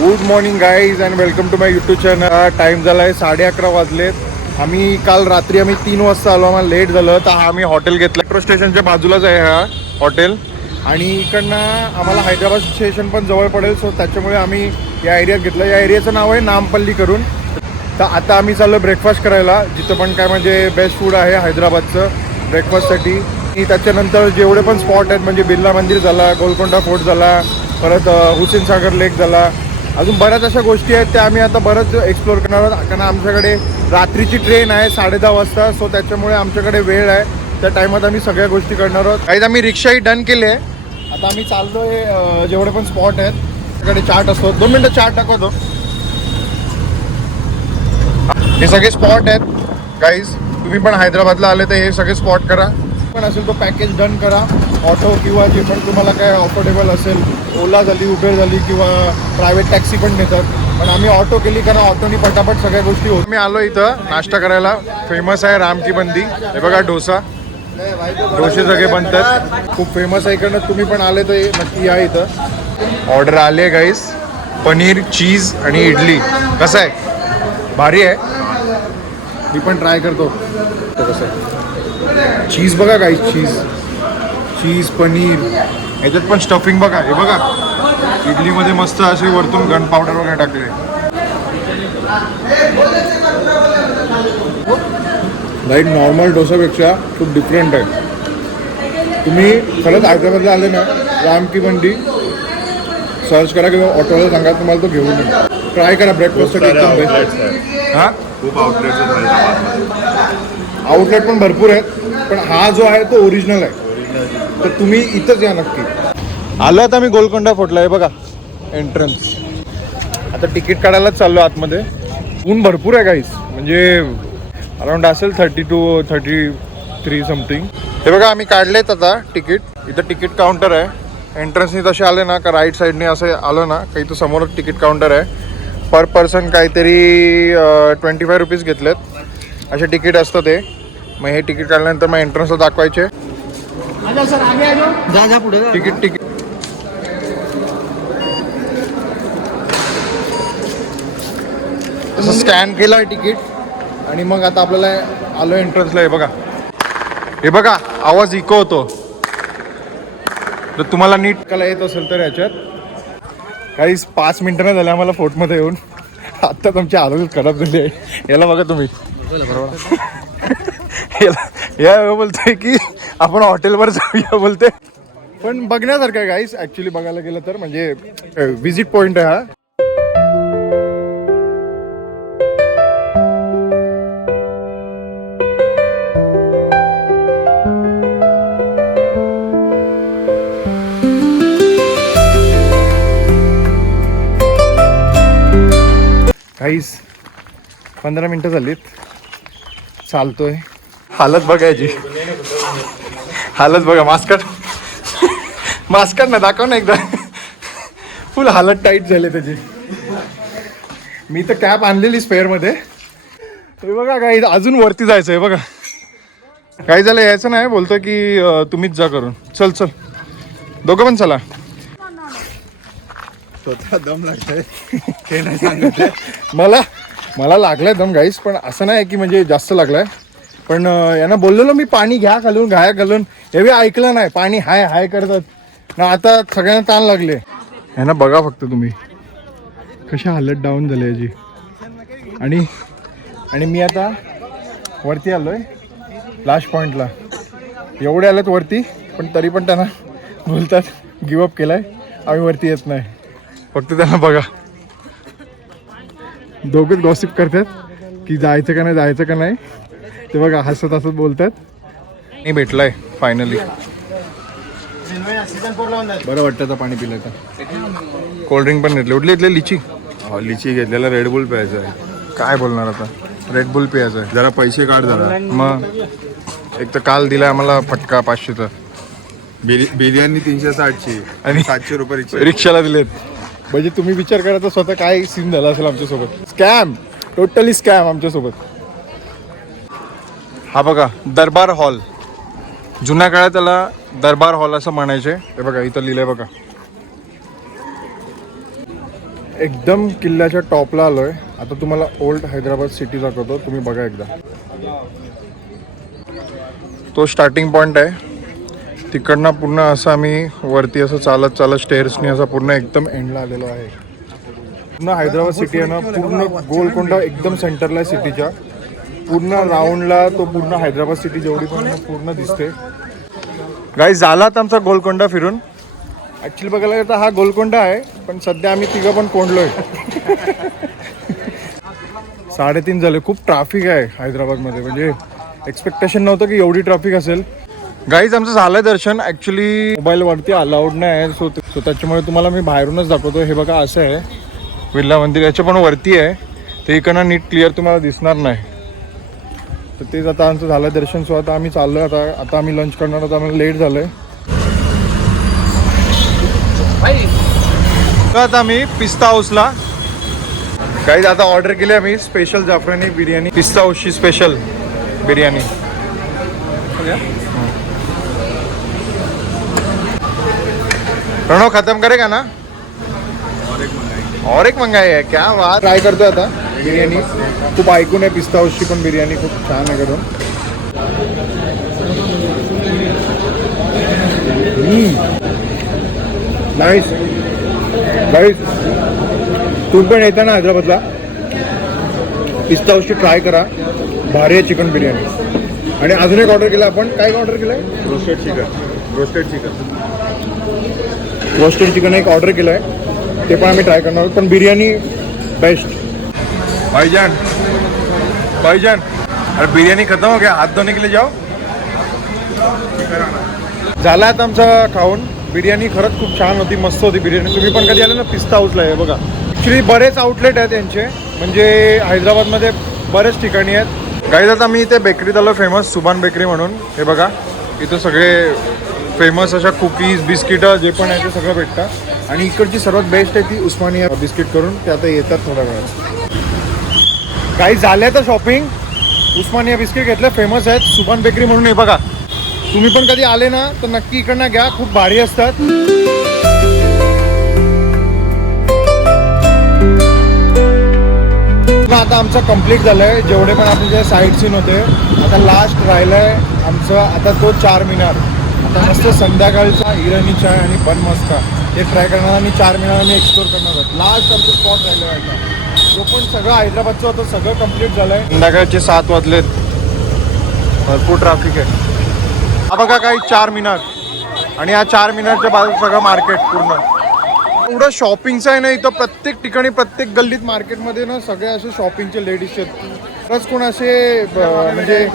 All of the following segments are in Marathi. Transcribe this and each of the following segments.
Good morning guys and welcome to my YouTube channel. Time झाला आहे 11:30 वाजलेत. काल रात्री आम्ही 3 वाजता आलो. आम्हाला लेट झालं तर आम्ही हॉटेल घेतलं. मेट्रो स्टेशनच्या बाजूलाच आहे हा हॉटेल आणि इकडनं आम्हाला हैदराबाद स्टेशन पण जवळ पडेल. सो त्याच्यामुळे आम्ही या एरियात घेतलं. या एरियाचं नाव आहे नामपल्ली करून. तर आता आम्ही चाललो ब्रेकफास्ट करायला, जिथं पण काय म्हणजे बेस्ट फूड आहे हैदराबादचं ब्रेकफास्टसाठी. आणि त्याच्यानंतर जेवढे पण स्पॉट आहेत म्हणजे बिर्ला मंदिर झाला, गोलकोंडा फोर्ट झाला, परत हुसेन सागर लेक झाला, अजून बऱ्याच अशा गोष्टी आहेत त्या आम्ही आता बरंच एक्सप्लोअर करणार आहोत. कारण आमच्याकडे रात्रीची ट्रेन आहे 10:30 वाजता. सो त्याच्यामुळे आमच्याकडे वेळ आहे. त्या टायमात आम्ही सगळ्या गोष्टी करणार आहोत. काही आम्ही रिक्षाही डन केली आहे. आता आम्ही चाललो आहे जेवढे पण स्पॉट आहेत त्याच्याकडे चार्ट असतो. 2 मिनटं चार्ट दाखवतो. हे सगळे स्पॉट आहेत गाईज. तुम्ही पण हैदराबादला आले तर हे सगळे स्पॉट करा. पण असेल तो पॅकेज डन करा. ऑटो किंवा जे पण तुम्हाला काय अफोर्डेबल असेल, ओला झाली, उबेर झाली किंवा प्रायव्हेट टॅक्सी पण नेतात. पण आम्ही ऑटो केली कारण ऑटोनी पटापट सगळ्या गोष्टी होत. मी आलो इथं नाश्ता करायला. फेमस आहे राम की बंदी. हे बघा डोसा, डोसे सगळे बनतात. खूप फेमस आहे इकडनं. तुम्ही पण आले तर नक्की या इथं. ऑर्डर आली आहे गाईस. पनीर, चीज आणि इडली. कसं आहे? भारी आहे. मी पण ट्राय करतो कसं आहे. चीज बघा गाईस, चीज पनीर, याच्यात पण स्टफिंग बघा. हे बघा इडलीमध्ये मस्त असे वरतून गन पावडर वगैरे टाकले. लाईक नॉर्मल डोसापेक्षा खूप डिफरंट आहे. तुम्ही खरंच हैदराबादला आले ना, राम की मंडी सर्च करा किंवा ऑटोला सांगा, तुम्हाला तो घेऊन येईल. ट्राय करा ब्रेकफास्टसाठी एकदम बेस्ट. हां, खूप आउटलेट पण भरपूर आहेत. पण हा जो आहे तो ओरिजिनल आहे. तर तुम्ही इथंच या नक्की. आलो आता मी गोलकोंडा फोर्टला. आहे बघा एंट्रन्स. आता तिकीट काढायलाच चाललो आतमध्ये. ऊन भरपूर आहे गाईस. म्हणजे अराउंड असेल 32 33 समथिंग. हे बघा आम्ही काढलेत आता तिकीट. इथं तिकीट काउंटर आहे. एंट्रन्सनी तसे आले ना का राईट साईडने असं आलं ना काही तर समोरच तिकीट काउंटर आहे. पर पर्सन काहीतरी 25 रुपीज घेतलेत. असे तिकीट असतं ते. मग हे तिकीट काढल्यानंतर मग एंट्रन्सला दाखवायचे. तिकीट असं स्कॅन केलं आहे तिकीट आणि मग आता आपल्याला आलो एंट्रन्सला. हे बघा आवाज इको होतो. तर तुम्हाला नीट कला येत असेल तर याच्यात काही 5 मिनिटं नाही झाले आम्हाला फोर्टमध्ये येऊन. आत्ताच आमची हालत खराब झाली आहे. याला बघा तुम्ही. या बोलतोय की आपण हॉटेलवर जाऊया बोलते. पण बघण्यासारखं आहे गाईस ॲक्च्युली बघायला गेलं तर. म्हणजे विजिट पॉईंट आहे हा. काहीच 15 मिनटं झालीत. चालतोय. हालत बघायची. हालत बघा. मास्क ना दाखव ना एकदा. फुल हालत टाईट झाले त्याची. मी तर कॅब आणलेली स्पेअरमध्ये. हे बघा काही अजून वरती जायचं आहे. बघा काय झालं यायचं नाही. बोलतोय की तुम्हीच जा करून. चल दोघं पण चला. स्वतः दम लागतंय हे नाही सांगत. मला लागलाय दम गाईस. पण असं नाही की म्हणजे जास्त लागलाय. पण यांना बोललेलो मी पाणी घ्या घालून हे बी ऐकलं नाही. पाणी हाय करतात ना. आता सगळ्यांना ताण लागले. यांना बघा फक्त तुम्ही कशा हालत डाऊन झाले याची. आणि मी आता वरती आलोय लास्ट पॉईंटला. एवढे आलेत वरती पण तरी पण त्यांना बोलतात गिवअप केलाय, आम्ही वरती येत नाही. फक्त त्यांना बघा. दोघेच गॉसिप करतात की जायचं का नाही. ते बघा हसत बोलतात. नाही भेटलाय फायनली. बरं वाटतं आता पाणी पिलं तर. कोल्ड्रिंक पण घेतले. इथले लिची घेतलेला रेडबुल प्यायचं आहे. काय बोलणार आता. रेडबुल प्यायचं आहे. जरा पैसे काढ जरा. मग एक तर काल दिला आम्हाला फटका 500चा. बिर्याणी 360ची आणि 700 रुपये रिक्षाला दिलेत. म्हणजे तुम्ही विचार करा तर स्वतः काय सीन झाला असेल आमच्यासोबत. स्कॅम, टोटली स्कॅम आमच्यासोबत. हा बघा दरबार हॉल. जुन्या काळात त्याला दरबार हॉल असं म्हणायचे. हे बघा इथं लिहिलंय बघा. एकदम किल्ल्याच्या टॉपला आलोय. आता तुम्हाला ओल्ड हैदराबाद सिटी दाखवतो, तुम्ही बघा एकदा. तो स्टार्टिंग पॉइंट आहे. तिकडनं पूर्ण असं आम्ही वरती असं चालत चालत स्टेअर्सनी असं पूर्ण एकदम एंडला आलेलो आहे. पूर्ण हैदराबाद सिटी आहे ना, पूर्ण गोलकोंडा एकदम सेंटरला आहे सिटीच्या. पूर्ण राऊंडला तो पूर्ण हैदराबाद सिटी जेवढी पण पूर्ण दिसते. गाईस झाला आता आमचा गोलकोंडा फिरून. ॲक्च्युली बघायला गेलं तर हा गोलकोंडा आहे, पण सध्या आम्ही तिघं पण कोंडलोय. 3:30 झाले. खूप ट्रॅफिक आहे हैदराबादमध्ये, म्हणजे एक्सपेक्टेशन नव्हतं की एवढी ट्रॅफिक असेल. गाईज आमचं झालं दर्शन. ॲक्च्युली मोबाईलवरती अलाउड नाही आहे, सो त्याच्यामुळे तुम्हाला मी बाहेरूनच दाखवतो. हे बघा असं आहे बिर्ला मंदिर, याच्या पण वरती आहे. ते इकडनं नीट क्लिअर तुम्हाला दिसणार नाही. तर तेच आता आमचं झालं दर्शन. सो आता आम्ही चाललो आहे. आता आम्ही लंच करणार आहोत. आम्हाला लेट झालं आहे. आता आम्ही पिस्ता हाऊसला काही आता ऑर्डर केली आम्ही स्पेशल जाफरानी बिर्याणी. पिस्ता हाऊसची स्पेशल बिर्याणी. प्रणव खत्म करेगा ना? और एक मंगाई है क्या बात. ट्राय करतोय आता बिर्याणी. खूप ऐकून आहे पिस्ता हाऊसची पण बिर्याणी खूप छान आहे करून. नाईस गाईस, तू पण येता ना हैदराबादला, पिस्ता हाऊसची ट्राय करा. भारी आहे चिकन बिर्याणी. आणि अजून एक ऑर्डर केलं आपण. काय ऑर्डर केलं आहे? रोस्टेड चिकन एक ऑर्डर केलं आहे, ते पण आम्ही ट्राय करणार आहोत. पण बिर्याणी बेस्ट. भाईजान अरे बिर्याणी खतम हो गया, हात धोने के लिए जाओ. झाला आता आमचा खाऊन. बिर्याणी खरंच खूप छान होती, मस्त होती बिर्याणी. तुम्ही पण कधी आले ना पिस्ता हाऊसला आहे बघा. ॲक्च्युली बरेच आउटलेट आहेत त्यांचे, म्हणजे हैदराबादमध्ये बरेच ठिकाणी आहेत. गाईज आता मी इथे बेकरीत आलो, फेमस सुभान बेकरी म्हणून. हे बघा इथं सगळे फेमस अशा कुकीज बिस्किटं जे पण आहे ते सगळं भेटतं. आणि इकडची सर्वात बेस्ट आहे ती उस्मानिया बिस्किट करून. ते आता येतात थोड्या वेळात. काही झाल्या तर शॉपिंग. उस्मानिया बिस्किट घेतलं, फेमस आहेत सुभान बेकरी म्हणून. हे बघा तुम्ही पण कधी आले ना तर नक्की इकडनं घ्या, खूप भारी असतात. आता आमचं कंप्लीट झालंय. जेवढे पण आपले जे साईट सीन होते, आता लास्ट राहिलंय आमचं आता तो 4 मिनार. आता मस्त संध्याकाळचा इराणी चाय आणि बन मस्का हे ट्राय करणार आणि 4 मिनार आम्ही एक्सप्लोर करणार आहोत. लास्ट आमचं स्पॉट राहिलं आहे आता. जो पण सगळं हैदराबादचं होतं सगळं कंप्लीट झालंय. संध्याकाळचे 7 वाजलेत. भरपूर ट्रॅफिक आहे. हा बघा काही 4 मिनार आणि या 4 मिनारच्या बाजूला सगळं मार्केट पूर्ण. एवढं शॉपिंगचं आहे ना इथं. प्रत्येक ठिकाणी प्रत्येक गल्लीत मार्केटमध्ये ना सगळे असे शॉपिंगचे लेडीजचे खरंच कोण असे म्हणजे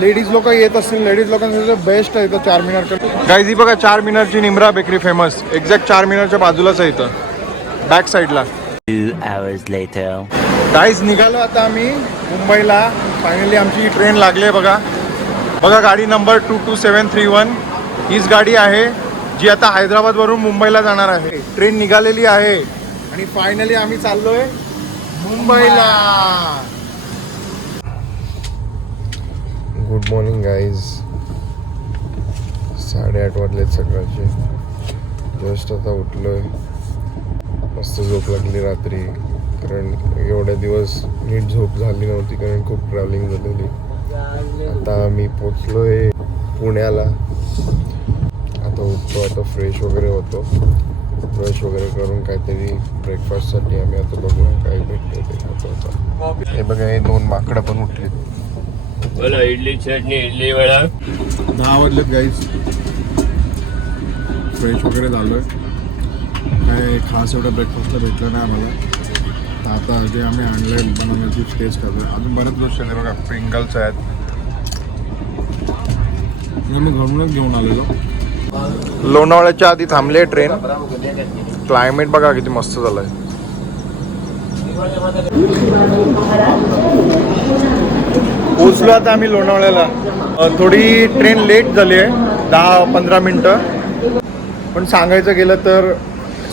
लेडीज लोक येत असतील. लेडीज लोकांसाठी बेस्ट आहे इथं 4 मिनार. गाईज ही बघा 4 मिनारची निमरा बेकरी फेमस. एक्झॅक्ट 4 मिनारच्या बाजूलाच आहे इथं बॅक साईडला. 2 hours later. गाईज निघालो आता आम्ही मुंबईला. फायनली आमची ट्रेन लागली आहे बघा. बघा गाडी नंबर 22731 हीच गाडी आहे जी आता हैदराबादवरून मुंबईला जाणार आहे. ट्रेन निघालेली आहे आणि फायनली आम्ही चाललोय मुंबईला. Good morning guys. 8:30 वाजलेत सकाळचे. जस्ट आता उठलोय. मस्त झोप लागली रात्री, कारण एवढे दिवस नीट झोप झाली नव्हती कारण खूप ट्रॅव्हलिंग झालेली. आता आम्ही पोचलोय पुण्याला. आता उठतो, आता फ्रेश वगैरे होतो. ब्रश वगैरे करून काहीतरी ब्रेकफास्टसाठी आम्ही आता बघूया काय भेटतो ते खातो आता. हे बघा हे 2 माकडं पण उठलीत. बोला इडली चटणी इडली वडा. 10 वाजलेत गाईज. फ्रेश वगैरे झालोय. काय खास एवढं ब्रेकफास्टला भेटलं नाही आम्हाला. तर आता जे आम्ही आणलंय बनवण्याची टेस्ट करतोय. अजून बऱ्याच गोष्टी आहेत बघा. प्रिंगल्स आहेत, मी घरूनच घेऊन आलेलो. लोणावळ्याच्या आधी थांबले ट्रेन. क्लायमेट बघा किती मस्त झालंय. पोचलो आता आम्ही लोणावळ्याला. थोडी ट्रेन लेट झाली आहे, 10-15 मिनटं. पण सांगायचं गेलं तर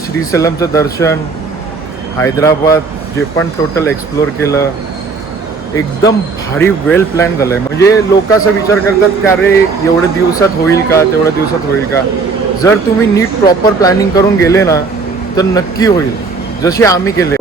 श्रीसेलमचं दर्शन, हैदराबाद जे पण टोटल एक्सप्लोर केलं, एकदम भारी वेल प्लॅन झालं आहे. म्हणजे लोक असं विचार करतात की अरे एवढ्या दिवसात होईल का, तेवढ्या दिवसात होईल का. जर तुम्ही नीट प्रॉपर प्लॅनिंग करून गेले ना तर नक्की होईल. जशी आम्ही केले.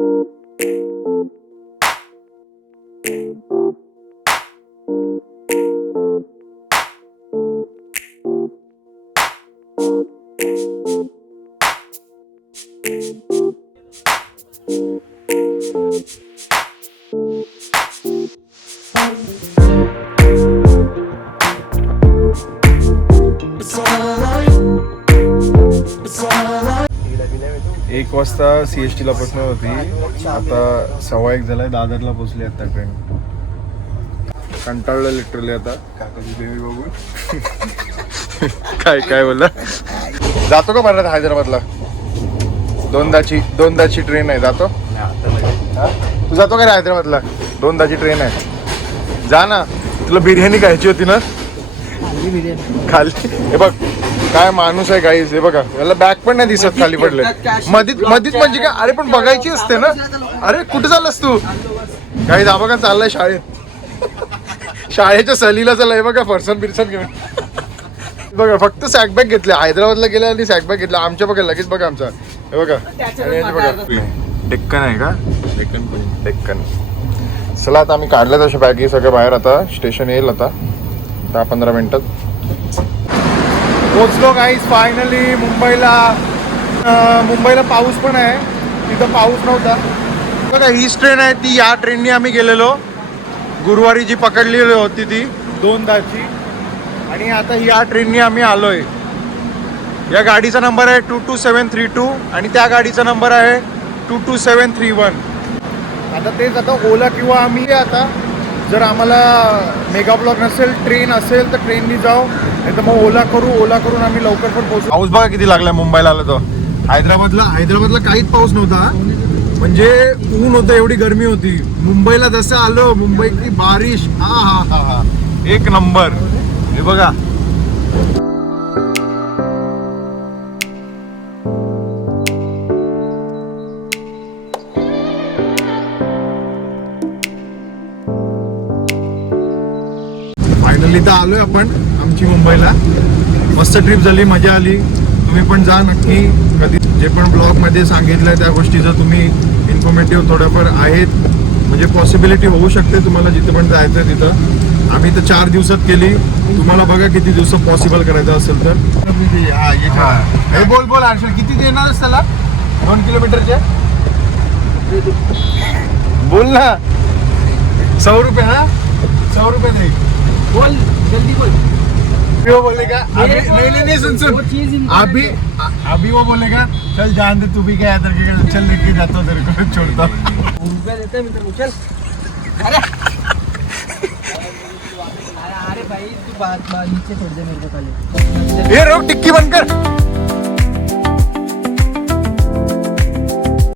एक वाजता CST ला पोचणार होती, आता 1:15 झालाय. दादरला पोचली आता ट्रेन. कंटाळलं लिटरली आता. काकाची देवी बघून काय काय बोलला. जातो का परत हैदराबादला? दोनदाची ट्रेन आहे. जातो हा? तू जातो का रे हैदराबादला? 2दाची ट्रेन आहे. जा ना. तुला बिर्याणी खायची होती ना? खाली हे बघ काय माणूस आहे गाईस. हे बघा याला बॅग पण नाही दिसत खाली पडले. मधीच म्हणजे काय. अरे पण बघायची असते ना. अरे कुठे चाललास तू? काही दाबा का चाललाय शाळेत. शाळेच्या सहलीला चाललाय. हे बघा फरसन बिरसन घेऊन. बघा फक्त सॅकबॅग घेतले. हैदराबादला गेला आणि सॅकबॅग घेतला. आमच्या बघा लगेच बघा आमचा. हे बघा बघा डेक्कन आहे का? डेक्कन. चला आता आम्ही काढले तसे बॅगी सगळं बाहेर. आता स्टेशन येईल आता 10-15 मिनिटात. पोचलो गाईस फायनली मुंबईला. मुंबईला पाऊस पण आहे. तिथं पाऊस नव्हता. बघा हीच ट्रेन आहे ती. या ट्रेननी आम्ही गेलेलो गुरुवारी, जी पकडलेली होती ती 2दाची. आणि आता या ट्रेननी आम्ही आलोय. या गाडीचा नंबर आहे 22732 आणि त्या गाडीचा नंबर आहे 22731. आता तेच आता ओला किंवा आम्ही आता जर आम्हाला मेगा ब्लॉक नसेल, ट्रेन असेल तर ट्रेननी जाऊ, नाही तर मग ओला करून आम्ही लवकर पण पोहोचू. पाऊस बघा किती लागलाय मुंबईला आलो तो. हैदराबादला काहीच पाऊस नव्हता. म्हणजे ऊन होतं, एवढी गरमी होती. मुंबईला जसं आलो, मुंबई की बारिश. हा एक नंबर. हे बघा फायनली तर आलोय आपण आमची मुंबईला. मस्त ट्रिप झाली, मजा आली. तुम्ही पण जा नक्की कधी. जे पण ब्लॉगमध्ये सांगितलंय त्या गोष्टी जर तुम्ही इन्फॉर्मेटिव्ह थोड्याफार आहेत, म्हणजे पॉसिबिलिटी होऊ शकते तुम्हाला जिथे पण जायचं तिथं. आम्ही तर 4 दिवसात केली. तुम्हाला बघा किती दिवसात पॉसिबल करायचं असेल तर. हे बोल आरशल किती देणारच त्याला? 2 किलोमीटरचे बोल ना. 100 रुपये. हा 100 रुपये दे. बोल जल्दी बोल. वो बोलेगा अभी नहीं सुन अभी वो बोलेगा चल जान दे, तू भी क्या याद चल लेके जाता हूँ तेरे को, छोड़ता हूँ. चल अरे भाई तू नीचे छोड़ दे मेरे को पहले. ये रोक टिक्की बंद कर.